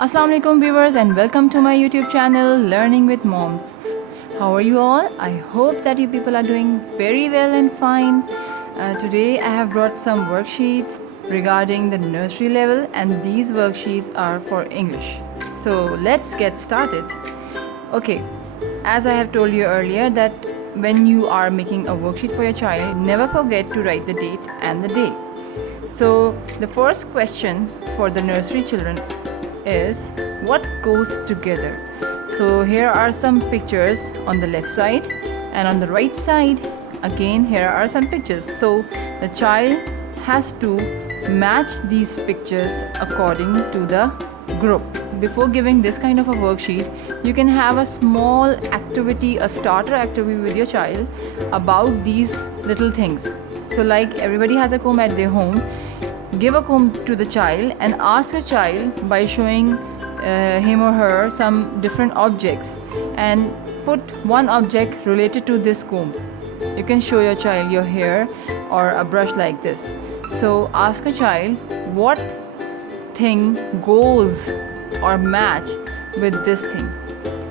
Assalamu alaikum viewers and welcome to my YouTube channel Learning with Moms. How are you all? I hope that you people are doing very well and fine. Today I have brought some worksheets regarding the nursery level, and these worksheets are for English. So let's get started. Okay, as I have told you earlier that when you are making a worksheet for your child, never forget to write the date and the day. So the first question for the nursery children is what goes together. So here are some pictures on the left side, and on the right side again here are some pictures. So the child has to match these pictures according to the group. Before giving this kind of a worksheet, you can have a small activity, a starter activity with your child about these little things. So like everybody has a comb at their home, give a comb to the child and ask your child by showing him or her some different objects, and put one object related to this comb. You can show your child your hair or a brush like this. So ask a child what thing goes or match with this thing.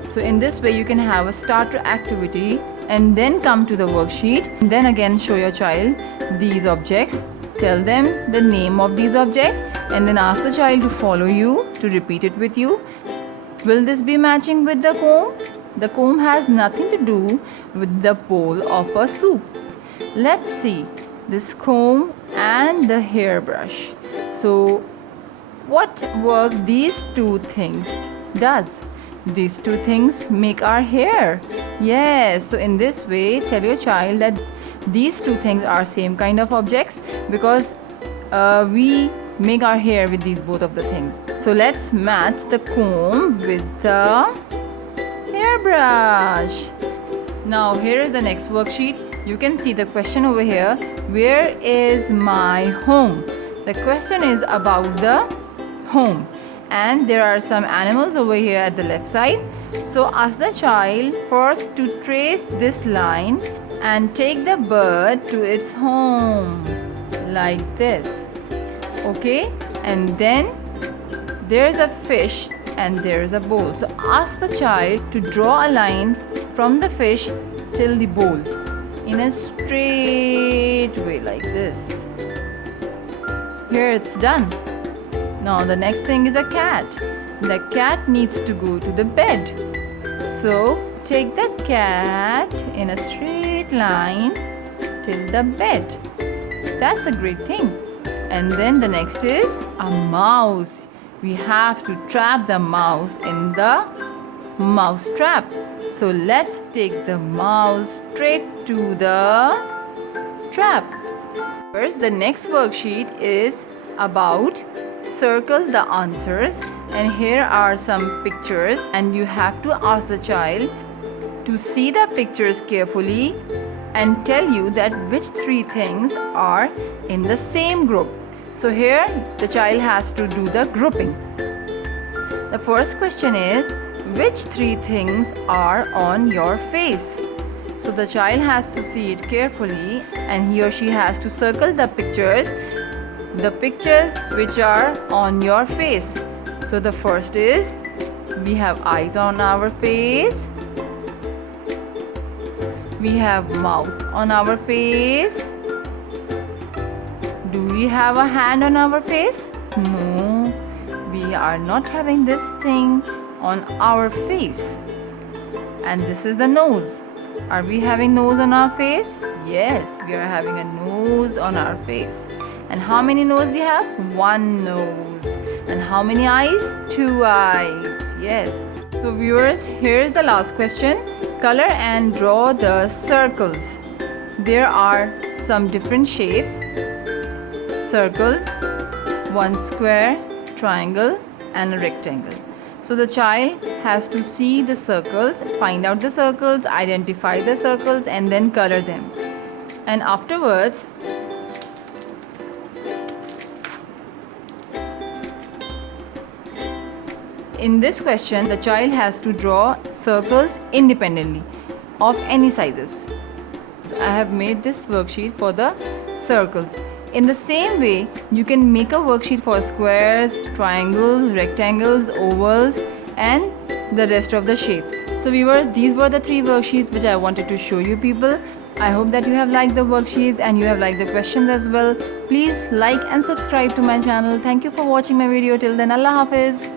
So in this way you can have a starter activity and then come to the worksheet, and then again show your child these objects. Tell them the name of these objects and then ask the child to follow you, to repeat it with you. Will this be matching with the comb? The comb has nothing to do with the bowl of a soup. Let's see this comb and the hairbrush. So what work these two things does? These two things make our hair. Yes, so in this way tell your child that these two things are same kind of objects, because we make our hair with these both of the things. So let's match the comb with the hairbrush. Now here is the next worksheet. You can see the question over here. Where is my home? The question is about the home, and there are some animals over here at the left side. So ask the child first to trace this line and take the bird to its home like this. Okay, and then there's a fish and there's a bowl. So ask the child to draw a line from the fish till the bowl in a straight way like this. Here it's done. Now the next thing is a cat. The cat needs to go to the bed. So take the cat in a straight line till the bed. That's a great thing. And then the next is a mouse. We have to trap the mouse in the mouse trap. So let's take the mouse straight to the trap. First, the next worksheet is about circle the answers, and here are some pictures, and you have to ask the child to see the pictures carefully and tell you that which three things are in the same group. So here the child has to do the grouping. The first question is, which three things are on your face? So the child has to see it carefully, and he or she has to circle the pictures which are on your face. So the first is, we have eyes on our face, we have mouth on our face. Do we have a hand on our face? No, we are not having this thing on our face. And this is the nose. Are we having nose on our face? Yes, we are having a nose on our face. And how many nose we have? One nose. And how many eyes? Two eyes. Yes. So viewers, here is the last question. Color and draw the circles. There are some different shapes. Circles, one square, triangle and a rectangle. So the child has to see the circles, find out the circles, identify the circles and then color them. And afterwards, in this question, the child has to draw circles independently of any sizes. I have made this worksheet for the circles. In the same way, you can make a worksheet for squares, triangles, rectangles, ovals, and the rest of the shapes. So viewers, these were the 3 worksheets which I wanted to show you people. I hope that you have liked the worksheets and you have liked the questions as well. Please like and subscribe to my channel. Thank you for watching my video. Till then, Allah Hafiz.